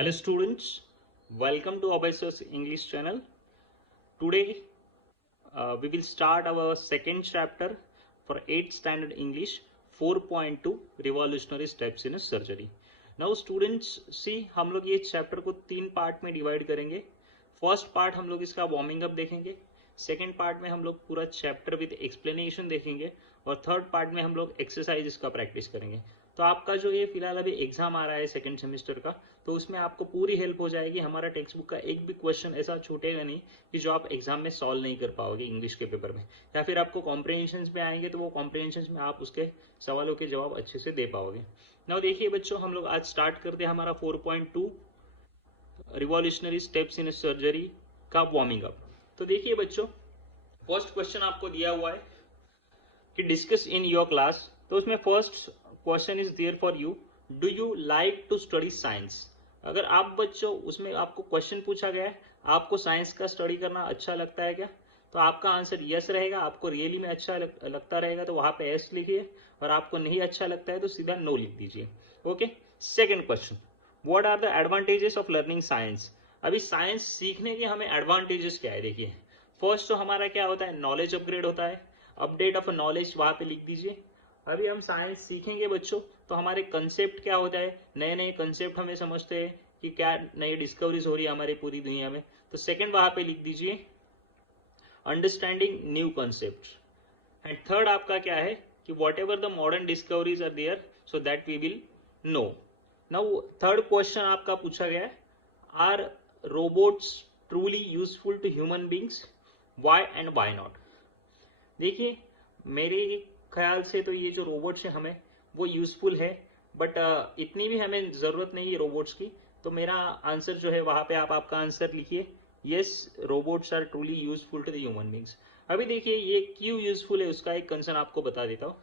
Hello students, welcome to Abhisos English channel. Today we will start our second chapter for 8th standard English 4.2 revolutionary steps in a surgery. Now students see हम लोग ये chapter को 3 part में divide करेंगे. First part हम लोग इसका warming up देखेंगे, सेकेंड पार्ट में हम लोग पूरा चैप्टर विद एक्सप्लेनेशन देखेंगे और थर्ड पार्ट में हम लोग एक्सरसाइज का प्रैक्टिस करेंगे. तो आपका जो ये फिलहाल अभी एग्जाम आ रहा है सेकेंड सेमेस्टर का, तो उसमें आपको पूरी हेल्प हो जाएगी. हमारा टेक्स्ट बुक का एक भी क्वेश्चन ऐसा छूटेगा नहीं कि जो आप एग्जाम में सॉल्व नहीं कर पाओगे इंग्लिश के पेपर में, या फिर आपको कॉम्प्रिहेंशन में आएंगे तो वो कॉम्प्रिहेंशन में आप उसके सवालों के जवाब अच्छे से दे पाओगे. नाउ देखिए बच्चों, हम लोग आज स्टार्ट करते हैं हमारा 4.2 रिवॉल्यूशनरी स्टेप्स इन सर्जरी का वार्मिंग अप. तो देखिए बच्चों, फर्स्ट क्वेश्चन आपको दिया हुआ है कि डिस्कस इन योर क्लास. तो उसमें first question is there for you, do you like to study science. अगर आप बच्चों उसमें आपको क्वेश्चन पूछा गया है, आपको साइंस का स्टडी करना अच्छा लगता है क्या, तो आपका आंसर यस रहेगा. आपको रियली में अच्छा लगता रहेगा तो वहां पे एस लिखिए, और आपको नहीं अच्छा लगता है तो सीधा नो लिख दीजिए. Okay. Second question, what are the advantages of learning science. अभी साइंस सीखने के हमें एडवांटेजेस क्या है. देखिए फर्स्ट तो हमारा क्या होता है, नॉलेज अपग्रेड होता है. अपडेट ऑफ नॉलेज वहां पे लिख दीजिए. अभी हम साइंस सीखेंगे बच्चों तो हमारे कंसेप्ट क्या होता है, नए नए कंसेप्ट हमें समझते हैं कि क्या नई डिस्कवरीज हो रही है हमारी पूरी दुनिया में. तो सेकंड वहां पे लिख दीजिए understanding new concept. And third आपका क्या है कि whatever the modern discoveries are there so that we will know. Now third question आपका पूछा गया है, are robots truly useful to human beings, why and why not. देखिए मेरे ख्याल से तो ये जो रोबोट्स है हमें वो यूजफुल है, बट इतनी भी हमें जरूरत नहीं है रोबोट्स की. तो मेरा आंसर जो है वहां पे आप आपका आंसर लिखिए, yes robots are truly useful to the human beings. अभी देखिए ये क्यों यूजफुल है उसका एक कंसर्न आपको बता देता हूँ.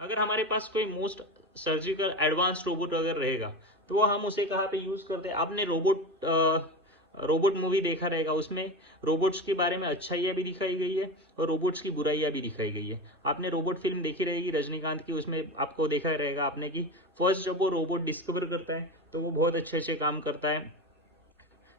अगर हमारे पास कोई मोस्ट सर्जिकल एडवांस रोबोट अगर रहेगा तो वो हम उसे कहाँ पे यूज करते हैं. आपने रोबोट मूवी देखा रहेगा, उसमें रोबोट्स के बारे में अच्छाइयाँ भी दिखाई गई है और रोबोट्स की बुराइयां भी दिखाई गई है. आपने रोबोट फिल्म देखी रहेगी रजनीकांत की, उसमें आपको देखा रहेगा आपने कि फर्स्ट जब वो रोबोट डिस्कवर करता है तो वो बहुत अच्छे अच्छे काम करता है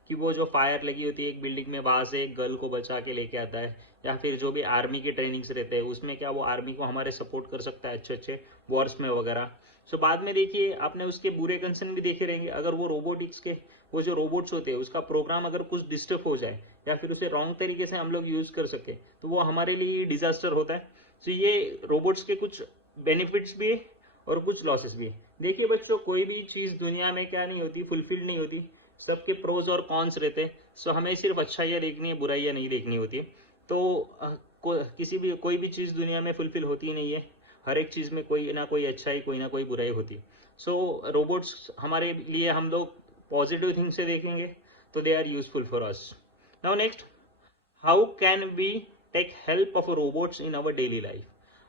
कि वो जो फायर लगी होती है एक बिल्डिंग में वहां से एक गर्ल को बचा के लेके आता है, या फिर जो भी आर्मी के ट्रेनिंग्स रहते हैं उसमें क्या वो आर्मी को हमारे सपोर्ट कर सकता है अच्छे अच्छे वॉर्स में वगैरह. सो बाद में देखिए आपने उसके बुरे कंसर्न भी देखे रहेंगे. अगर वो रोबोटिक्स के वो जो रोबोट्स होते हैं उसका प्रोग्राम अगर कुछ डिस्टर्ब हो जाए या फिर उसे रॉन्ग तरीके से हम लोग यूज कर सके तो वो हमारे लिए डिजास्टर होता है. तो ये रोबोट्स के कुछ बेनिफिट्स भी है और कुछ लॉसेस भी है. देखिए बच्चों, कोई भी चीज दुनिया में क्या नहीं होती, फुलफिल नहीं होती, सबके प्रोज और कॉन्स रहते हैं. सो हमें सिर्फ अच्छाइयाँ देखनी है, बुराइयाँ नहीं देखनी होती है. तो कोई भी चीज दुनिया में फुलफिल होती नहीं है. हर एक चीज में कोई ना कोई अच्छाई कोई ना कोई बुराई होती है. सो रोबोट्स हमारे लिए हम लोग पॉजिटिव थिंग से देखेंगे तो they are useful for us. Now next, how can we take help of robots in our daily life.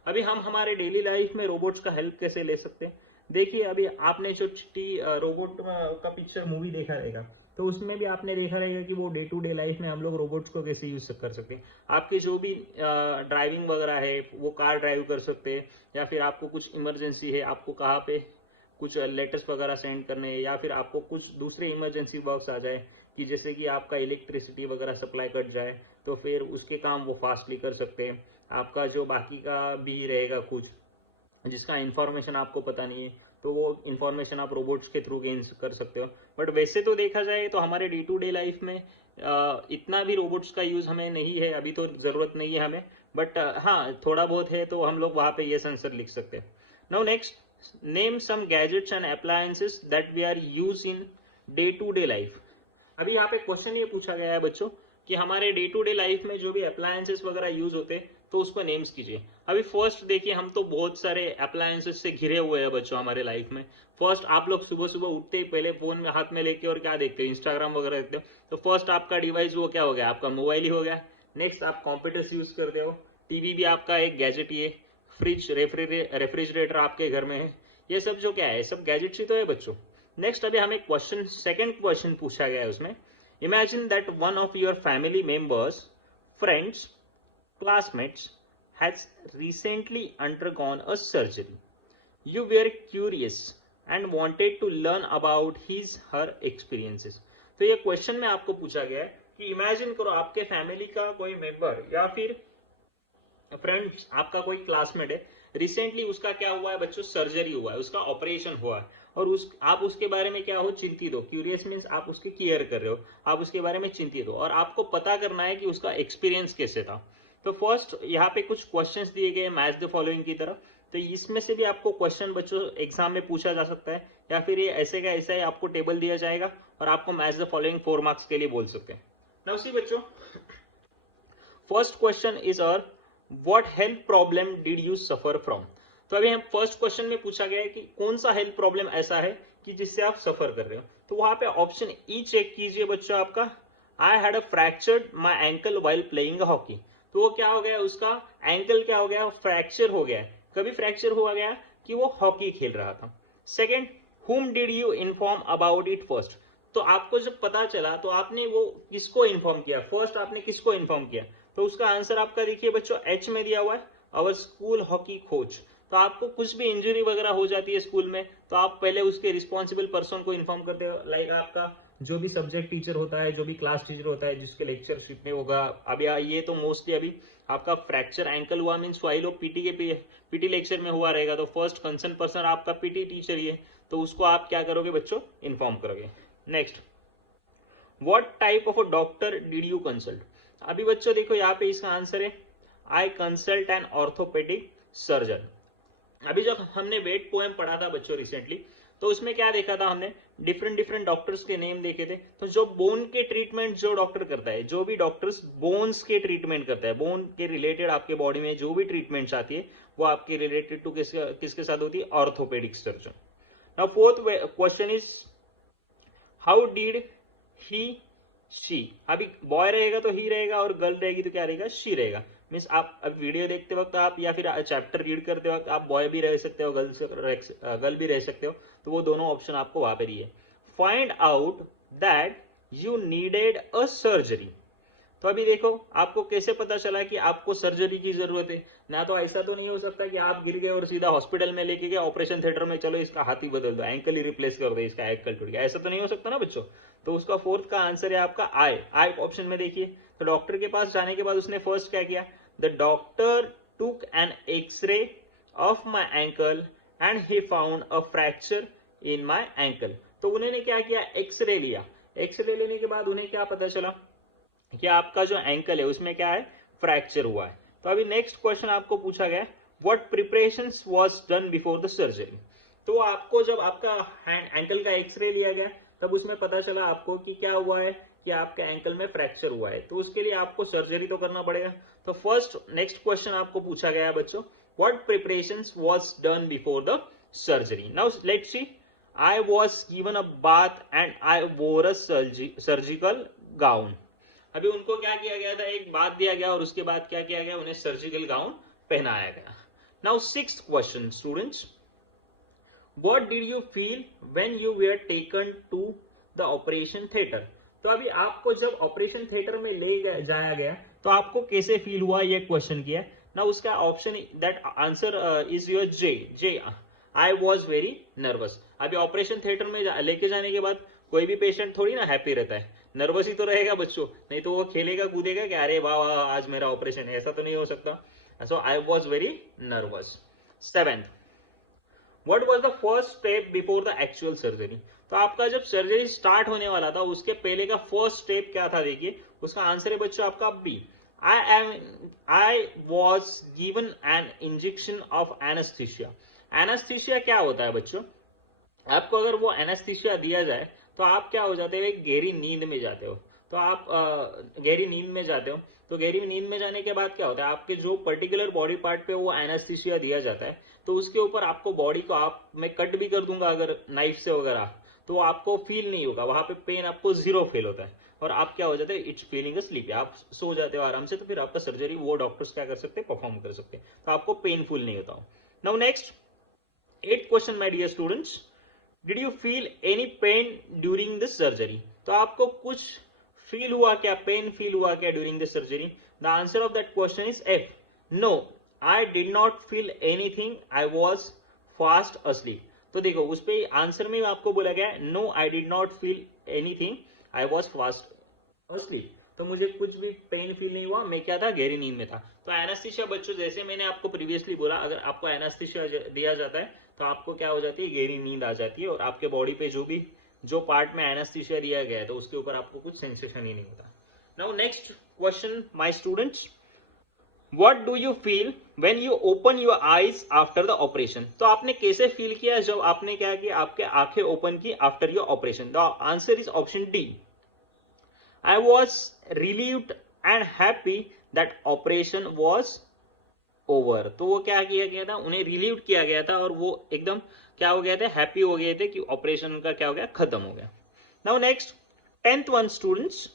अभी हम हमारे डेली लाइफ में रोबोट्स का हेल्प कैसे ले सकते हैं. देखिए अभी आपने जो चिट्टी रोबोट का पिक्चर मूवी देखा रहेगा तो उसमें भी आपने देखा रहेगा कि वो डे टू डे लाइफ में हम लोग रोबोट्स को कैसे यूज कर सकते हैं. आपके जो भी ड्राइविंग वगैरह है वो कार ड्राइव कर सकते हैं, या फिर आपको कुछ इमरजेंसी है, आपको कहाँ पे कुछ लेटर्स वगैरह सेंड करने हैं, या फिर आपको कुछ दूसरे इमरजेंसी वर्क्स आ जाए कि जैसे कि आपका इलेक्ट्रिसिटी वगैरह सप्लाई कट जाए तो फिर उसके काम वो फास्टली कर सकते हैं. आपका जो बाकी का भी रहेगा कुछ जिसका इंफॉर्मेशन आपको पता नहीं है तो वो इंफॉर्मेशन आप रोबोट्स के थ्रू गेन कर सकते हो. बट वैसे तो देखा जाए तो हमारे डे टू डे लाइफ में इतना भी रोबोट्स का यूज हमें नहीं है, अभी तो जरूरत नहीं है हमें. बट हाँ थोड़ा बहुत है तो हम लोग वहां पे यस आंसर लिख सकते हैं. Now next, name some gadgets and appliances that we are use in day to day life. अभी यहाँ पे क्वेश्चन ये पूछा गया है बच्चों कि हमारे डे टू डे लाइफ में जो भी अप्लायंसेस वगैरह यूज होते हैं तो उसको नेम्स कीजिए. अभी फर्स्ट देखिए, हम तो बहुत सारे अप्लायंसेस से घिरे हुए हैं बच्चों हमारे लाइफ में. फर्स्ट आप लोग सुबह सुबह उठते ही पहले फोन में हाथ में लेके और क्या देखते हो, इंस्टाग्राम वगैरह देखते हो. तो फर्स्ट आपका डिवाइस वो क्या हो गया, आपका मोबाइल ही हो गया. नेक्स्ट आप कंप्यूटर्स यूज करते हो, टीवी भी आपका एक गैजेट ही है, फ्रिज रेफ्रिजरेटर आपके घर में है. ये सब जो क्या है, सब गैजेट्स ही तो है बच्चों. नेक्स्ट अभी हमें क्वेश्चन सेकंड क्वेश्चन पूछा गया है उसमें, imagine that one of your family members, friends, classmates has recently undergone a surgery. You were curious and wanted to learn about his her experiences. तो ये क्वेश्चन में आपको पूछा गया है कि इमेजिन करो आपके फैमिली का कोई मेंबर या फिर फ्रेंड्स, आपका कोई क्लासमेट है, रिसेंटली उसका क्या हुआ है बच्चों, सर्जरी हुआ है, उसका ऑपरेशन हुआ है, और आप उसके बारे में क्या हो, चिंतित हो। क्यूरियस मीन्स आप उसके केयर कर रहे हो, आप उसके बारे में चिंतित हो, और आपको पता करना है कि उसका एक्सपीरियंस कैसे था। तो फर्स्ट यहाँ पे कुछ क्वेश्चंस दिए गए मैच द फॉलोइंग की तरह। तो इसमें से भी आपको क्वेश्चन बच्चों एग्जाम में पूछा जा सकता है, या फिर ये ऐसे का ऐसा ही आपको टेबल दिया जाएगा और आपको मैच द फॉलोइंग 4 मार्क्स के लिए बोल सकते हैं। नाउ सी बच्चों, फर्स्ट क्वेश्चन इज और what health problem did you suffer from. तो अभी हम फर्स्ट क्वेश्चन में पूछा गया है कि कौन सा हेल्थ प्रॉब्लम ऐसा है कि जिससे आप सफर कर रहे हो। तो वहां पे ऑप्शन ई चेक कीजिए बच्चों आपका, I had a fractured my ankle while playing hockey. तो वो क्या हो गया, उसका एंकल क्या हो गया, फ्रैक्चर हो गया। कभी फ्रैक्चर हुआ गया कि वो हॉकी खेल रहा था। सेकेंड, हुम did you inform about it first. तो आपको जब पता चला तो आपने वो किसको इन्फॉर्म किया, फर्स्ट आपने किसको इन्फॉर्म किया। तो उसका आंसर आपका देखिए बच्चों एच में दिया हुआ है, अवर स्कूल हॉकी कोच। तो आपको कुछ भी इंजरी वगैरह हो जाती है स्कूल में तो आप पहले उसके रिस्पॉन्सिबल पर्सन को इन्फॉर्म करते हो, लाइक आपका जो भी सब्जेक्ट टीचर होता है, जो भी क्लास टीचर होता है, जिसके लेक्चरशिप में होगा। अभी ये तो मोस्टली अभी आपका फ्रैक्चर एंकल हुआ मीन्स वाई लोग पीटी लेक्चर में हुआ रहेगा, तो फर्स्ट कंसर्न पर्सन आपका पीटी टीचर ही है, तो उसको आप क्या करोगे बच्चों, इन्फॉर्म करोगे। Next, what type of a doctor did you consult. अभी बच्चों देखो यहाँ पे इसका आंसर है I consult N orthopaedic surgeon. अभी जब हमने वेट पोएम पढ़ा था बच्चों रिसेंटली, तो उसमें क्या देखा था हमने, डिफरेंट डिफरेंट डॉक्टर्स के नेम देखे थे। तो जो बोन के ट्रीटमेंट जो डॉक्टर करता है, जो भी डॉक्टर्स बोन्स के ट्रीटमेंट करता है, बोन के रिलेटेड आपके बॉडी में जो भी ट्रीटमेंट्स आती है वो आपके रिलेटेड टू किसके साथ होती है, orthopaedic surgeon. Now fourth question is how did he she. अभी बॉय रहेगा तो ही रहेगा और गर्ल रहेगी तो क्या रहेगा, शी रहेगा। मीन्स आप अब वीडियो देखते वक्त आप या फिर चैप्टर रीड करते वक्त आप बॉय भी रह सकते हो, गर्ल भी रह सकते हो, तो वो दोनों ऑप्शन आपको वहां पर ही है। Find out that you needed a surgery. तो अभी देखो आपको कैसे पता चला कि आपको सर्जरी की जरूरत है। ना तो ऐसा तो नहीं हो सकता कि आप गिर गए और सीधा हॉस्पिटल में लेके गए ऑपरेशन थिएटर में, चलो इसका हाथ ही बदल दो, एंकल ही रिप्लेस कर दो, इसका एंकल टूट गया, ऐसा तो नहीं हो सकता ना बच्चों। तो उसका फोर्थ का आंसर है आपका आई ऑप्शन में देखिए। तो डॉक्टर के पास जाने के बाद उसने फर्स्ट क्या किया, the doctor took an x ray of my ankle and he found a fracture in my ankle. तो उन्होंने क्या किया, एक्सरे लिया। एक्सरे लेने के बाद उन्हें क्या पता चला कि आपका जो एंकल है उसमें क्या है, फ्रैक्चर हुआ है। तो अभी नेक्स्ट क्वेश्चन आपको पूछा गया, what preparations was done before the surgery. तो आपको जब आपका एंकल का एक्सरे लिया गया तब उसमें पता चला आपको कि क्या हुआ है, कि आपके एंकल में फ्रैक्चर हुआ है, तो उसके लिए आपको सर्जरी तो करना पड़ेगा। तो फर्स्ट नेक्स्ट क्वेश्चन आपको पूछा गया बच्चों, what preparations was done before the surgery. Now let's see, I was given a bath and I वोर अ सर्जिकल गाउन। अभी उनको क्या किया गया था, एक बात दिया गया और उसके बाद क्या किया गया, उन्हें सर्जिकल गाउन पहनाया गया। Now sixth question students, what did you feel when you were taken to the operation theatre. तो अभी आपको जब ऑपरेशन थिएटर में ले जाया गया तो आपको कैसे फील हुआ, ये क्वेश्चन किया ना। उसका option that answer is your J I was very nervous. अभी ऑपरेशन थिएटर में लेके जाने के बाद कोई भी पेशेंट थोड़ी ना हैप्पी रहता है, नर्वस ही तो रहेगा बच्चों, नहीं तो वो खेलेगा कूदेगा कि अरे वाह वाह आज मेरा ऑपरेशन है, ऐसा तो नहीं हो सकता। So I was very nervous. Seventh, what was the first step before the actual surgery. तो आपका जब सर्जरी स्टार्ट होने वाला था उसके पहले का फर्स्ट स्टेप क्या था, देखिए उसका आंसर है बच्चों आपका B, I was given an injection of anaesthesia. Anaesthesia क्या होता है बच्चों, आपको अगर वो एनेस्थीसिया दिया जाए तो आप क्या हो जाते हो, एक गहरी नींद में जाते हो। तो आप गहरी नींद में जाते हो, तो गहरी नींद में जाने के बाद क्या होता है, आपके जो पर्टिकुलर बॉडी पार्ट पे वो एनेस्थीसिया दिया जाता है, तो उसके ऊपर आपको बॉडी को मैं कट भी कर दूंगा अगर नाइफ से वगैरह, तो आपको फील नहीं होगा, वहां पे पेन आपको जीरो फील होता है और आप क्या हो जाते हैं, इट्स फीलिंग स्लीपी, आप सो जाते हो आराम से। तो फिर आपका सर्जरी वो डॉक्टर्स क्या कर सकते हैं, परफॉर्म कर सकते हैं, तो आपको पेनफुल नहीं होता। Now next 8th question my dear students, did you feel any pain during this surgery. तो आपको कुछ फील हुआ क्या, पेन फील हुआ क्या during this surgery. The answer of that question is F, no I did not feel anything, I was fast asleep. तो देखो उस पे आंसर में आपको बोला गया no I did not feel anything, I was fast asleep. तो मुझे कुछ भी पेन फील नहीं हुआ, मैं क्या था, गहरी नींद में था। तो एनास्थीसिया बच्चों, जैसे मैंने आपको प्रीवियसली बोला, अगर आपको एनास्थीसिया दिया जाता है तो आपको क्या हो जाती है, गहरी नींद आ जाती है, और आपके बॉडी पे जो पार्ट में एनास्थीसिया दिया गया है तो उसके ऊपर आपको कुछ सेंसेशन ही नहीं होता। Now next question my students, what do you feel when you open your eyes after the operation. तो आपने कैसे फील किया जब आपने क्या किया, आपके आंखें ओपन की after your operation. The answer is option D, I was relieved and happy that operation was over. तो वो क्या किया गया था, उन्हें रिलीव किया गया था और वो एकदम क्या हो गया था, हैप्पी हो गए थे कि ऑपरेशन उनका क्या हो गया, खत्म हो गया। Now next 10th one students,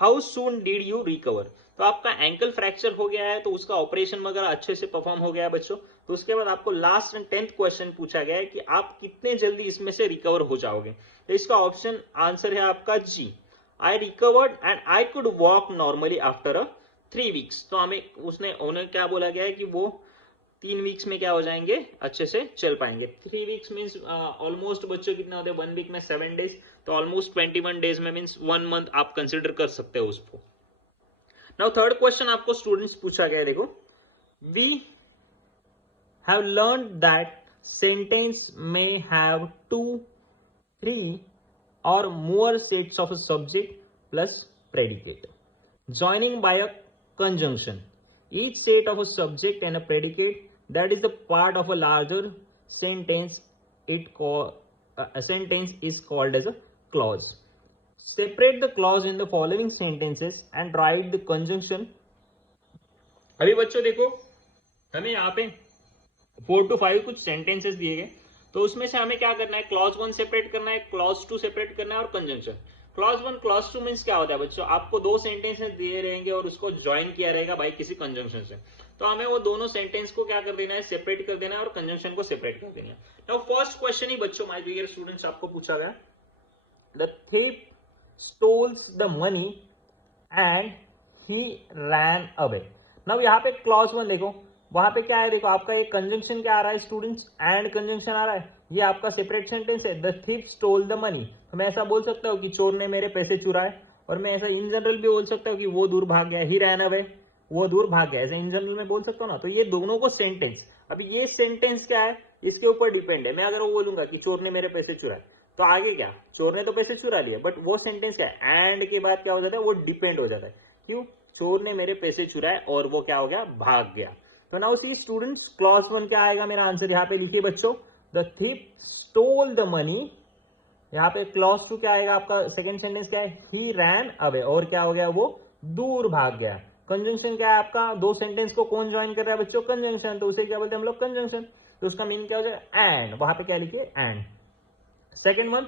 how soon did you recover. तो आपका एंकल फ्रैक्चर हो गया है, तो उसका ऑपरेशन वगैरह अच्छे से परफॉर्म हो गया है बच्चों। तो उसके बाद आपको लास्ट एंड 10th क्वेश्चन पूछा गया है कि आप कितने जल्दी इसमें से रिकवर हो जाओगे। तो इसका ऑप्शन आंसर है आपका जी, I recovered and I could walk normally after a 3 weeks. तो उन्हें क्या बोला गया है कि वो 3 वीक्स में क्या हो जाएंगे, अच्छे से चल पाएंगे। 3 वीक्स मीन्स ऑलमोस्ट बच्चों कितना होते हैं, 1 वीक में 7 डेज, तो ऑलमोस्ट 21 डेज में मीन्स 1 मंथ आप कंसिडर कर सकते हो उसको। नाउ थर्ड क्वेश्चन आपको स्टूडेंट्स पूछा गया है, देखो, we have learn that sentence में have 2, 3 or more sets of a subject plus predicate joining by a conjunction. Each set of a subject and a predicate that is the part of a larger sentence, a sentence is called as a clause. Separate the clause in the following sentences and write the conjunction. अभी बच्चों देखो, हमें यहाँ पे 4 to 5 कुछ sentences दिए गए, तो उसमें से हमें क्या करना है, क्लॉज 1 सेपरेट करना है, क्लॉज 2 सेपरेट करना है और कंजंक्शन। क्लॉज 1 क्लॉज 2 मीन्स क्या होता है बच्चों, आपको 2 सेंटेंसेस दिए रहेंगे और उसको ज्वाइन किया रहेगा भाई किसी कंजंक्शन से। तो हमें वो दोनों सेंटेंस को क्या कर देना है, सेपरेट कर देना है और कंजंक्शन को सेपरेट कर देना है। नाउ फर्स्ट क्वेश्चन ही बच्चों माय डियर स्टूडेंट्स आपको पूछा गया, the thief stole the money and he ran away. Now यहाँ पे क्लॉज 1 देखो, वहां पे क्या है, देखो आपका एक कंजंक्शन क्या आ रहा है स्टूडेंट्स, एंड कंजंक्शन आ रहा है, ये आपका सेपरेट सेंटेंस है, the thief stole the money. तो मैं ऐसा बोल सकता हूँ कि चोर ने मेरे पैसे चुराए, और मैं ऐसा इन जनरल भी बोल सकता हूँ कि वो दूर भाग गया, ही रैन अवे, वो दूर भाग गया, ऐसे इन जनरल में बोल सकता हूँ ना। तो ये दोनों को सेंटेंस, अभी ये सेंटेंस क्या है, इसके ऊपर डिपेंड है। मैं अगर वो बोलूंगा कि चोर ने मेरे पैसे चुराए, तो आगे क्या, चोर ने तो पैसे चुरा लिए, बट वो सेंटेंस क्या है, एंड के बाद क्या हो जाता है, वो डिपेंड हो जाता है। क्यों, चोर ने मेरे पैसे चुराए और वो क्या हो गया, भाग गया। तो नाउ सी स्टूडेंट्स, क्लॉज 1 क्या आएगा, मेरा आंसर यहाँ पे लिखिए बच्चों, the thief stole the money. यहाँ पे क्लॉज 2 क्या आएगा, आपका सेकंड सेंटेंस क्या है, ही रैन अवे, और क्या हो गया, वो दूर भाग गया। कंजंक्शन क्या है आपका, 2 सेंटेंस को कौन ज्वाइन कर रहा है बच्चों, कंजंक्शन, तो उसे क्या बोलते हैं हम लोग, कंजंक्शन। तो उसका मीन क्या हो जाएगा, एंड, वहां पे क्या लिखिए, and. Second one,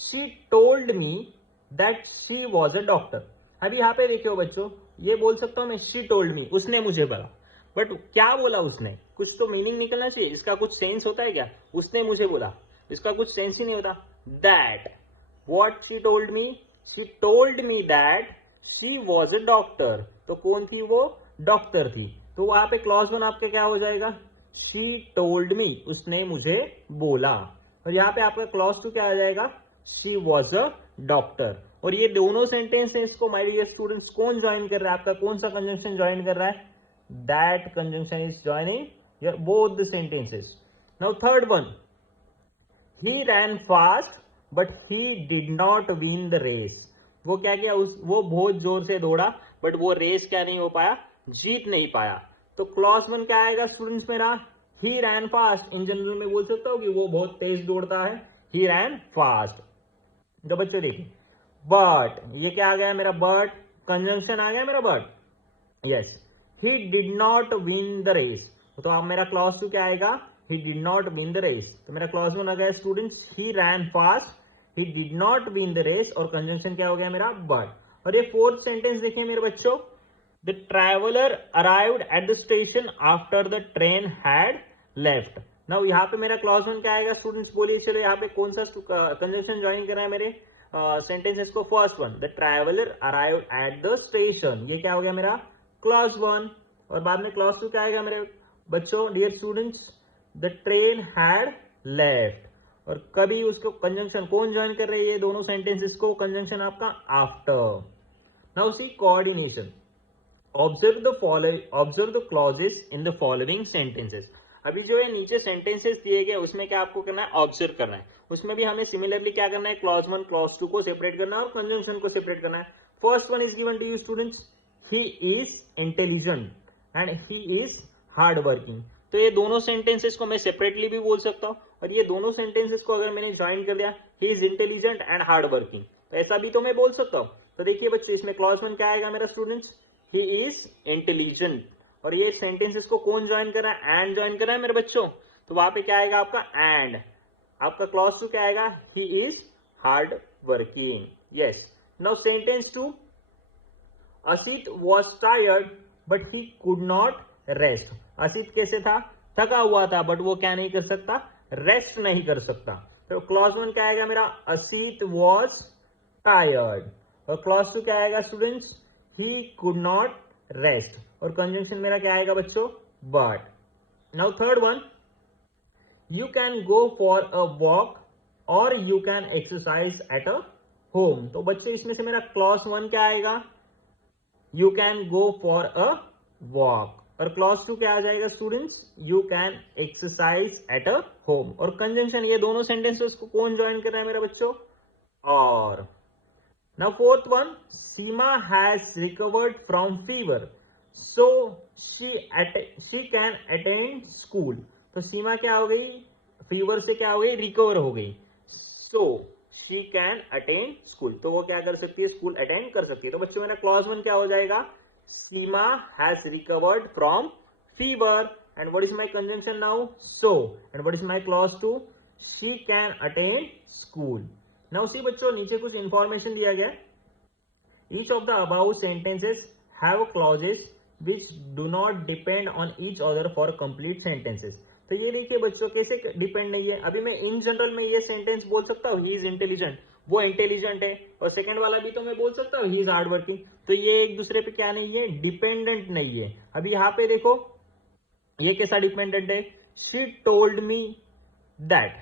she told me that she was a doctor. अभी यहाँ पे देखियो बच्चों, ये बोल सकता हूं मैं, शी टोल्ड मी, उसने मुझे बोला, बट क्या बोला उसने, कुछ तो मीनिंग निकलना चाहिए, इसका कुछ सेंस होता है क्या, उसने मुझे बोला, इसका कुछ सेंस ही नहीं होता। That, what she told me that she was a doctor, तो कौन थी वो, डॉक्टर थी। तो वहां पे क्लॉज 1 आपका क्या हो जाएगा, शी टोल्ड मी, उसने मुझे बोला, और यहाँ पे आपका क्लॉज 2 क्या आ जाएगा, शी वॉज अ डॉक्टर। और ये दोनों सेंटेंस है, इसको माय डियर स्टूडेंट्स कौन ज्वाइन कर रहा है, आपका कौन सा कंजंक्शन ज्वाइन कर रहा है, that conjunction is joining both the sentences. Now third one, he ran fast but he did not win the race. वो क्या किया, वो बहुत जोर से दौड़ा, बट वो रेस क्या नहीं हो पाया, जीत नहीं पाया। तो क्लॉज 1 क्या आएगा स्टूडेंट्स मेरा, ही रैन फास्ट, इन जनरल में बोल सकता हूं कि वो बहुत तेज दौड़ता है, ही रैन फास्ट। तो बच्चों देखिए, बट ये क्या आ गया मेरा, बट कंजंक्शन आ गया मेरा, but, yes, he did not win the race. तो अब मेरा क्लॉज 2 क्या आएगा, he did not win the race. तो मेरा क्लॉज 1 आ गया students, he ran fast, he did not win the race, और कंजंक्शन क्या हो गया मेरा, बट। और ये फोर्थ सेंटेंस देखिए मेरे बच्चों, the traveller arrived at the station after the train had left. Now यहाँ पे मेरा क्लॉज 1 क्या आएगा स्टूडेंट्स, बोलिए, चलो यहाँ पे कौन सा कंजंक्शन ज्वाइन कर रहा है मेरे सेंटेंसेस को, first one, the traveller arrived at the station, ये क्या हो गया मेरा क्लॉज 1, और बाद में क्लॉज 2 क्या आएगा मेरे बच्चों dear students, the train had left, और कभी उसको कंजंक्शन कौन ज्वाइन कर रहे हैं, ये दोनों सेंटेंसेस को कंजंक्शन आपका after. Now see coordination, observe the clauses in the following sentences. अभी जो है नीचे सेंटेंसेस दिए गए उसमें क्या आपको करना है, ऑब्जर्व करना है। उसमें भी हमें सिमिलरली क्या करना है, क्लॉज 1 क्लॉज 2 को सेपरेट करना है और कंजंक्शन को सेपरेट करना है। First one is given to you students, he is intelligent and he is hard working. तो ये दोनों सेंटेंसेस को मैं सेपरेटली भी बोल सकता हूँ, और ये दोनों सेंटेंसेस को अगर मैंने ज्वाइन कर दिया, ही is intelligent and hard working, तो ऐसा भी तो मैं बोल सकता हूँ। तो देखिए बच्चों, इसमें क्लॉज 1 क्या आएगा मेरा स्टूडेंट्स, ही इज इंटेलिजेंट, और ये सेंटेंसेस को कौन ज्वाइन कर रहा है, एंड ज्वाइन कर रहा है मेरे बच्चों, तो वहां पे क्या आएगा आपका एंड। आपका क्लॉज 2 क्या आएगा, ही is hard working. Yes, now sentence 2, Asit was tired but he could not rest. Asit कैसे था, थका हुआ था, बट वो क्या नहीं कर सकता, रेस्ट नहीं कर सकता। तो क्लॉज 1 क्या आएगा मेरा, असित वॉज टायर्ड, और क्लॉज 2 क्या आएगा students, he could not rest, और कंजंक्शन मेरा क्या आएगा बच्चों, but. Now third one, you can go for a walk और you can exercise at a home. तो बच्चों इसमें से मेरा क्लॉज 1 क्या आएगा, you can go for a walk, और क्लॉज 2 क्या आ जाएगा students, you can exercise at a home, और कंजंक्शन ये दोनों सेंटेंसेस को कौन ज्वाइन कर रहा है मेरा बच्चों, और। Now fourth one, Seema has recovered from fever, so she can attend school. तो सीमा क्या हो गई, फीवर से क्या हो गई, रिकवर हो गई, so she can attend school, तो वो क्या कर सकती है, स्कूल अटेंड कर सकती है। तो बच्चों मेरा क्लॉज 1 क्या हो जाएगा, Seema has recovered from fever, and what is my conjunction now, so, and what is my clause 2, she can attend school. Now see बच्चों, नीचे कुछ इंफॉर्मेशन दिया गया, each of the above sentences have clauses which do not depend on each other for complete sentences. तो ये देखिए बच्चों कैसे डिपेंड नहीं है। अभी मैं इन जनरल में ये सेंटेंस बोल सकता हूँ, ही इज इंटेलिजेंट, वो इंटेलिजेंट है, और सेकंड वाला भी तो मैं बोल सकता हूँ, ही इज हार्ड वर्किंग। तो ये एक दूसरे पे क्या नहीं है, डिपेंडेंट नहीं है। अभी यहाँ पे देखो ये कैसा डिपेंडेंट है, शी टोल्ड मी दैट,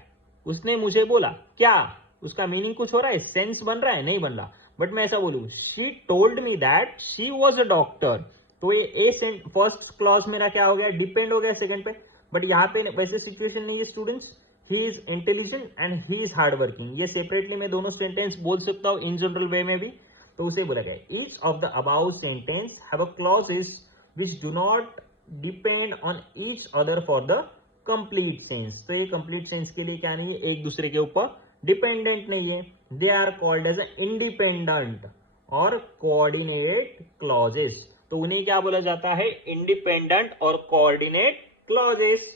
उसने मुझे बोला, क्या उसका मीनिंग कुछ हो रहा है, सेंस बन रहा है, नहीं बन रहा। बट मैं ऐसा बोलूं, she told me that she was a doctor, तो ये फर्स्ट क्लॉज मेरा क्या हो गया, डिपेंड हो गया सेकंड पे। बट यहाँ पे वैसे सिचुएशन नहीं है students, he is intelligent and he is hard working, ये सेपरेटली मैं दोनों सेंटेंस बोल सकता हूँ इन जनरल वे में भी। तो उसे बोला गया, each of the about sentence have a clauses which do not depend on each other for the complete sense. तो ये कंप्लीट सेंस के लिए क्या नहीं है, एक दूसरे के ऊपर डिपेंडेंट नहीं है। They are called as independent और कोऑर्डिनेट क्लॉजेस। तो उन्हें क्या बोला जाता है, इंडिपेंडेंट और coordinate clauses.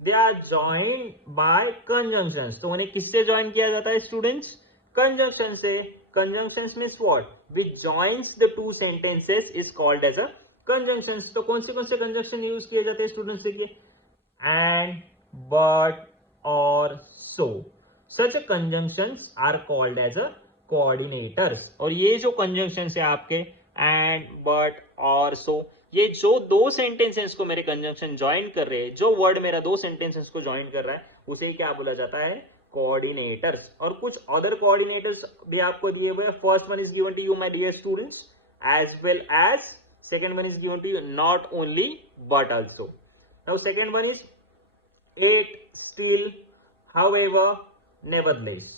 They are joined by conjunctions, तो उन्हें किससे ज्वाइन किया जाता है स्टूडेंट्स, कंजंक्शन से। Conjunctions means what, which joins the two sentences is called as a conjunctions. तो कौन से कंजंक्शन यूज किए जाते हैं स्टूडेंट्स, देखिए, and, but, or, so. Such conjunctions are called as a coordinators. और ये जो conjunctions है आपके and, but, or, so, ये जो दो sentences को मेरे conjunction join कर रहे हैं, जो word मेरा दो sentences को join कर रहा है, उसे क्या बोला जाता है, coordinators। और कुछ other coordinators भी आपको दिए हुए हैं। First one is given to you my dear students, as well as second one is given to you not only but also. Now second one is yet, still, however, nevertheless.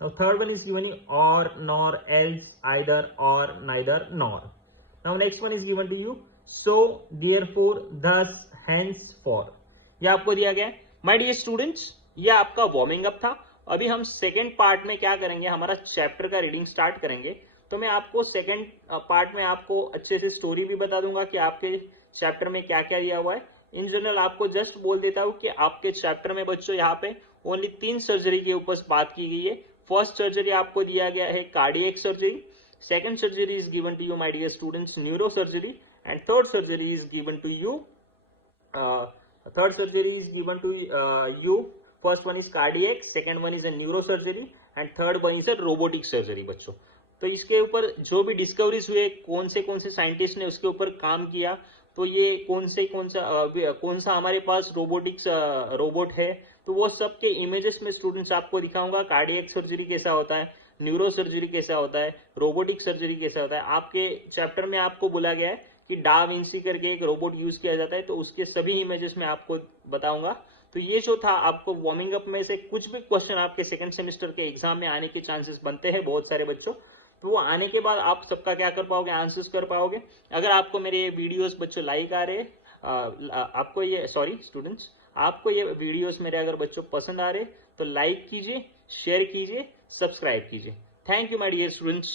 Now third one is given you or, nor, else, either, or, neither, nor. Now next one is given to you so, therefore, thus, hence, for. ये आपको दिया गया है। My dear students, ये आपका warming up था। अभी हम सेकेंड पार्ट में क्या करेंगे, हमारा चैप्टर का रीडिंग स्टार्ट करेंगे। तो मैं आपको सेकेंड पार्ट में आपको अच्छे से स्टोरी भी बता दूंगा कि आपके चैप्टर में क्या क्या दिया हुआ है। इन जनरल आपको जस्ट बोल देता हूं कि आपके चैप्टर में बच्चों यहाँ पे ओनली 3 सर्जरी के ऊपर बात की गई है। फर्स्ट सर्जरी आपको दिया गया है cardiac surgery, second surgery is given to you my dear students neuro surgery, and third surgery is given to you first one is cardiac, second one is a neuro surgery, and third one is a robotic surgery बच्चों। तो इसके ऊपर जो भी discoveries हुए, कौन से scientist ने उसके ऊपर काम किया, तो ये कौन सा हमारे पास रोबोट है, तो वो सब के इमेजेस में स्टूडेंट्स आपको दिखाऊंगा। कार्डियक सर्जरी कैसा होता है, न्यूरो सर्जरी कैसा होता है, रोबोटिक सर्जरी कैसा होता है। आपके चैप्टर में आपको बोला गया है कि डा विंसी करके एक रोबोट यूज किया जाता है, तो उसके सभी इमेजेस में आपको बताऊंगा। तो ये जो था आपको वार्मिंग अप में से कुछ भी क्वेश्चन आपके सेकंड सेमेस्टर के एग्जाम में आने के चांसेस बनते हैं बहुत सारे बच्चों, तो वो आने के बाद आप सबका क्या कर पाओगे, आंसर्स कर पाओगे। अगर आपको मेरे वीडियोस बच्चों लाइक आ रहे, आपको ये स्टूडेंट्स आपको ये वीडियोस मेरे अगर बच्चों पसंद आ रहे तो लाइक कीजिए, शेयर कीजिए, सब्सक्राइब कीजिए। Thank you my dear students.